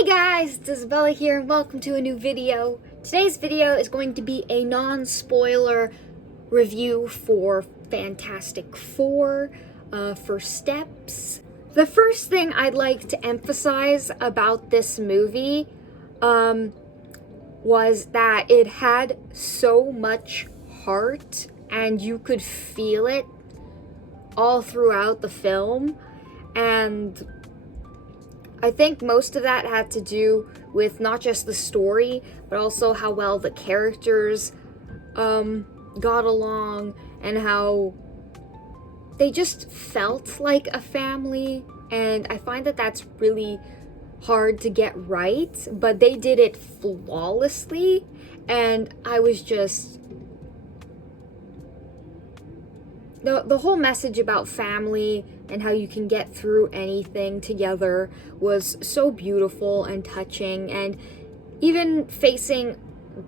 Hey guys, it's Isabella here and welcome to a new video. Today's video is going to be a non-spoiler review for Fantastic Four, First Steps. The first thing I'd like to emphasize about this movie was that it had so much heart and you could feel it all throughout the film, and I think most of that had to do with not just the story, but also how well the characters got along and how they just felt like a family. And I find that that's really hard to get right, but they did it flawlessly, and I was just... The whole message about family and how you can get through anything together was so beautiful and touching. And even facing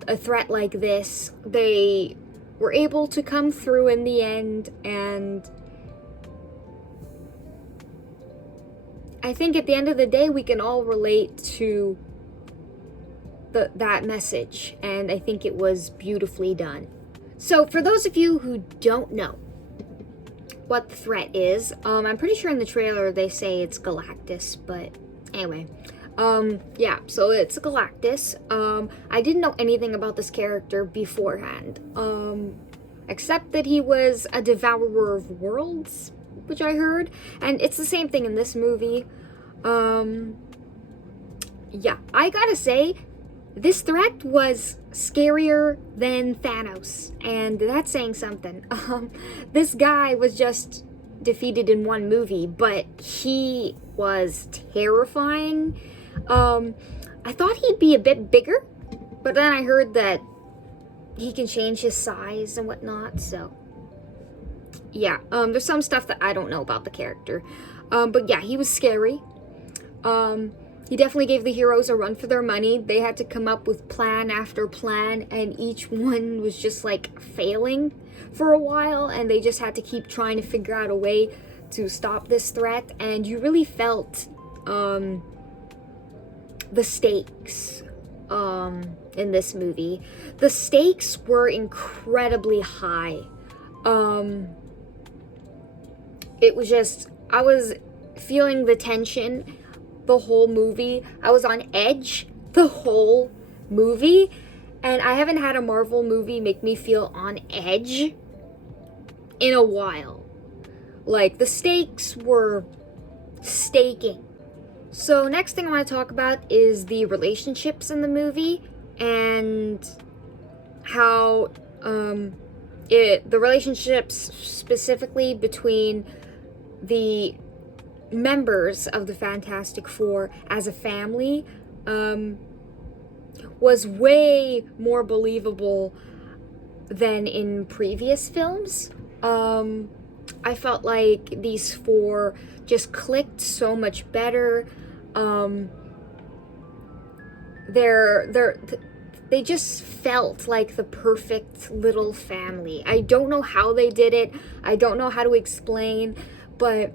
a threat like this, they were able to come through in the end. And I think at the end of the day, we can all relate to that message. And I think it was beautifully done. So for those of you who don't know what the threat is, I'm pretty sure in the trailer they say it's Galactus, but anyway, yeah, so it's Galactus. I didn't know anything about this character beforehand, except that he was a devourer of worlds, which I heard, and it's the same thing in this movie. Yeah, I gotta say, this threat was scarier than Thanos, and that's saying something. This guy was just defeated in one movie, but he was terrifying. I thought he'd be a bit bigger, but then I heard that he can change his size and whatnot, so yeah, there's some stuff that I don't know about the character. But yeah, he was scary. He definitely gave the heroes a run for their money. They had to come up with plan after plan, and each one was just like failing for a while, and they just had to keep trying to figure out a way to stop this threat. And you really felt the stakes in this movie. The stakes were incredibly high. It was just, I was feeling the tension the whole movie. I was on edge the whole movie, and I haven't had a Marvel movie make me feel on edge in a while. Like, the stakes were staking. So next thing I want to talk about is the relationships in the movie, and how the relationships specifically between the members of the Fantastic Four as a family was way more believable than in previous films. I felt like these four just clicked so much better. They just felt like the perfect little family. I don't know how they did it. I don't know how to explain, but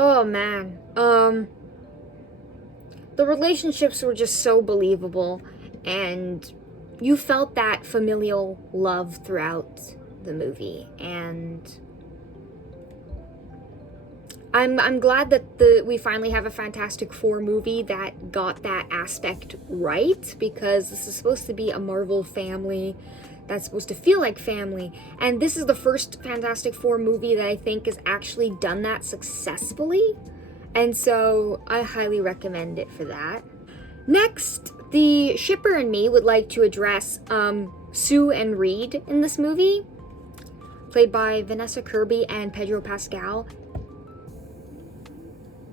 oh man, the relationships were just so believable, and you felt that familial love throughout the movie. And I'm glad that we finally have a Fantastic Four movie that got that aspect right, because this is supposed to be a Marvel family that's supposed to feel like family. And this is the first Fantastic Four movie that I think has actually done that successfully. And so I highly recommend it for that. Next, the shipper and me would like to address Sue and Reed in this movie, played by Vanessa Kirby and Pedro Pascal.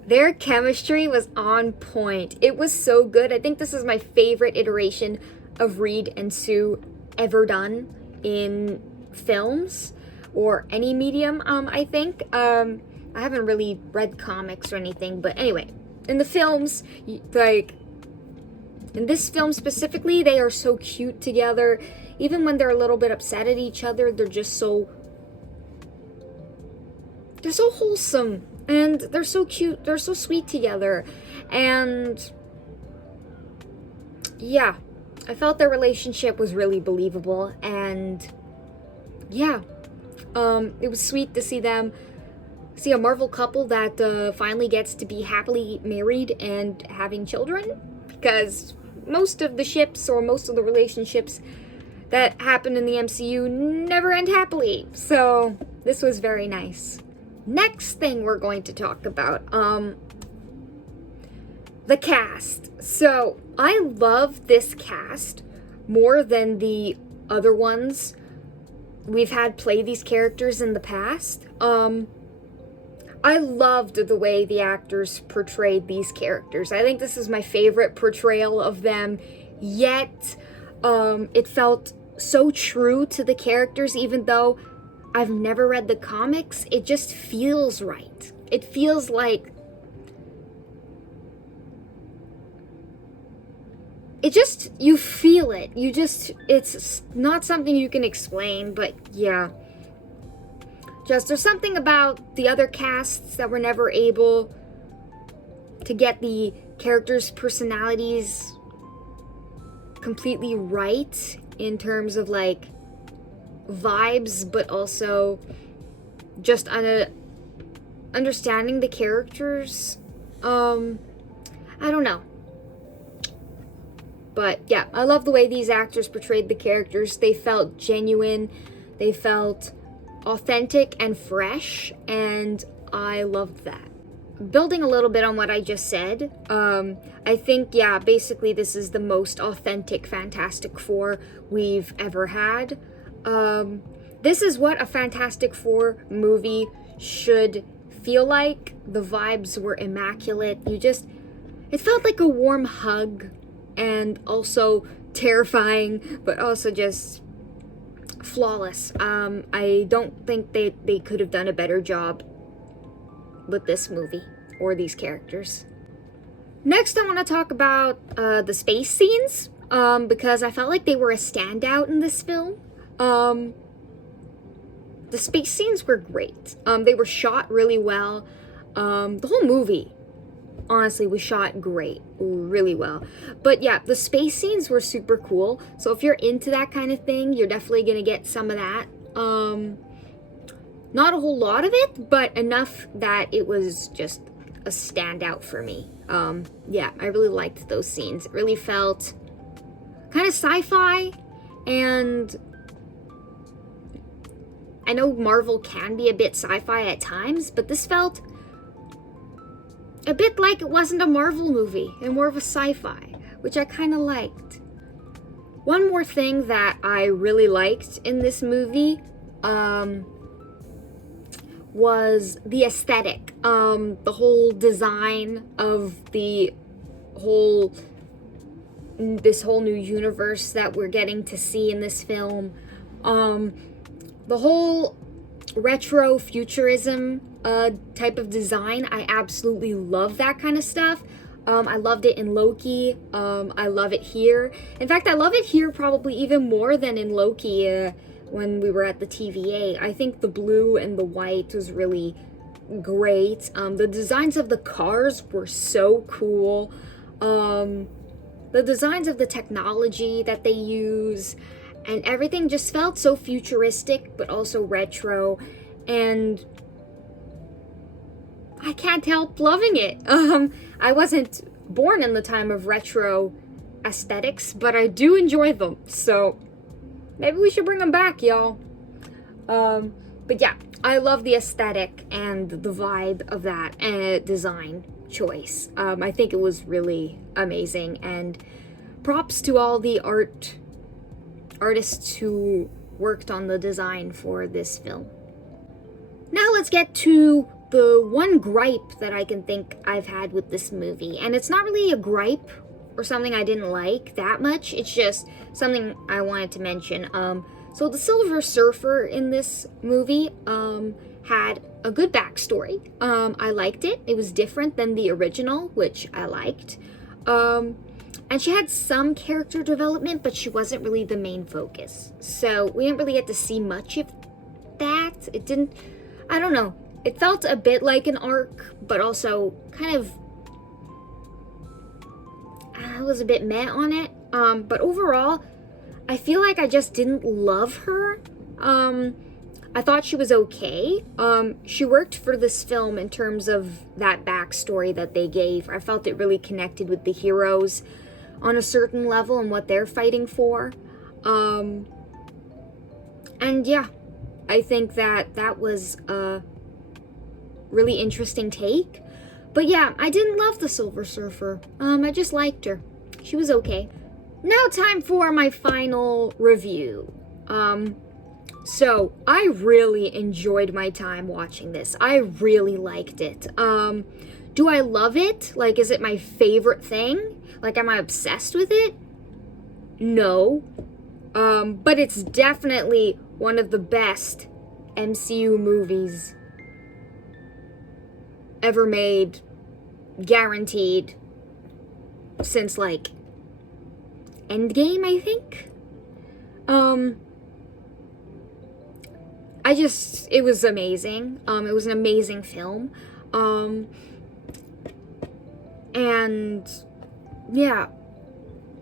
Their chemistry was on point. It was so good. I think this is my favorite iteration of Reed and Sue ever done in films or any medium. I think I haven't really read comics or anything, but anyway, in the films, like in this film specifically, they are so cute together. Even when they're a little bit upset at each other, they're so wholesome And they're so cute, they're so sweet together. And yeah, I felt their relationship was really believable. And yeah, it was sweet to see a Marvel couple that finally gets to be happily married and having children, because most of the ships or most of the relationships that happen in the MCU never end happily. So this was very nice. Next thing we're going to talk about, the cast. So I love this cast more than the other ones we've had play these characters in the past. I loved the way the actors portrayed these characters. I think this is my favorite portrayal of them yet. It felt so true to the characters, even though I've never read the comics. It just feels right. It feels like you feel it. It's not something you can explain, but yeah. There's something about the other casts that were never able to get the characters' personalities completely right in terms of like vibes, but also just understanding the characters. I don't know. But yeah, I love the way these actors portrayed the characters. They felt genuine. They felt authentic and fresh, and I loved that. Building a little bit on what I just said, I think, yeah, basically this is the most authentic Fantastic Four we've ever had. This is what a Fantastic Four movie should feel like. The vibes were immaculate. It felt like a warm hug, and also terrifying, but also just flawless. I don't think they could have done a better job with this movie or these characters. Next, I want to talk about the space scenes, because I felt like they were a standout in this film. The space scenes were great. They were shot really well. The whole movie, honestly, was shot great, really well. But yeah, the space scenes were super cool. So if you're into that kind of thing, you're definitely gonna get some of that. Not a whole lot of it, but enough that it was just a standout for me. Yeah, I really liked those scenes. It really felt kind of sci-fi, and I know Marvel can be a bit sci-fi at times, but this felt a bit like it wasn't a Marvel movie and more of a sci-fi, which I kind of liked. One more thing that I really liked in this movie was the aesthetic. The whole design of this whole new universe that we're getting to see in this film. The whole retro futurism type of design, I absolutely love that kind of stuff. I loved it in Loki. I love it here. In fact, I love it here probably even more than in Loki when we were at the TVA. I think the blue and the white was really great. The designs of the cars were so cool. The designs of the technology that they use and everything just felt so futuristic but also retro, and I can't help loving it. I wasn't born in the time of retro aesthetics, but I do enjoy them, so maybe we should bring them back, y'all. But yeah, I love the aesthetic and the vibe of that design choice. I think it was really amazing, and props to all the artists who worked on the design for this film. Now let's get to the one gripe that I can think I've had with this movie. And it's not really a gripe or something I didn't like that much. It's just something I wanted to mention. So the Silver Surfer in this movie had a good backstory. I liked it. It was different than the original, which I liked. And she had some character development, but she wasn't really the main focus. So we didn't really get to see much of that. I don't know. it felt a bit like an arc, but also kind of, I was a bit meh on it. But overall, I feel like I just didn't love her. I thought she was okay. She worked for this film in terms of that backstory that they gave. I felt it really connected with the heroes on a certain level and what they're fighting for. And yeah, I think that was a really interesting take. But yeah, I didn't love the Silver Surfer. I just liked her. She was okay. Now time for my final review. So I really enjoyed my time watching this. I really liked it. Do I love it? Like, is it my favorite thing? Like, am I obsessed with it? No. But it's definitely one of the best MCU movies ever made, guaranteed, since, like, Endgame, I think? It was amazing. It was an amazing film. And yeah,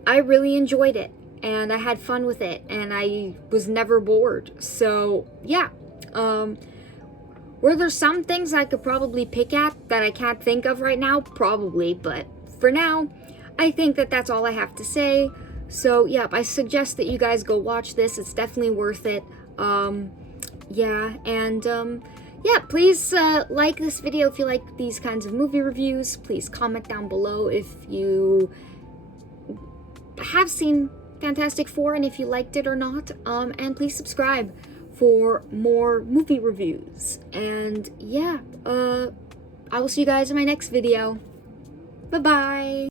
I really enjoyed it, and I had fun with it, and I was never bored. So yeah, were there some things I could probably pick at that I can't think of right now? Probably, but for now, I think that that's all I have to say. So yeah, I suggest that you guys go watch this. It's definitely worth it. Yeah, and yeah, please like this video if you like these kinds of movie reviews. Please comment down below if you have seen Fantastic Four and if you liked it or not. And please subscribe for more movie reviews. And yeah, I will see you guys in my next video. Bye-bye.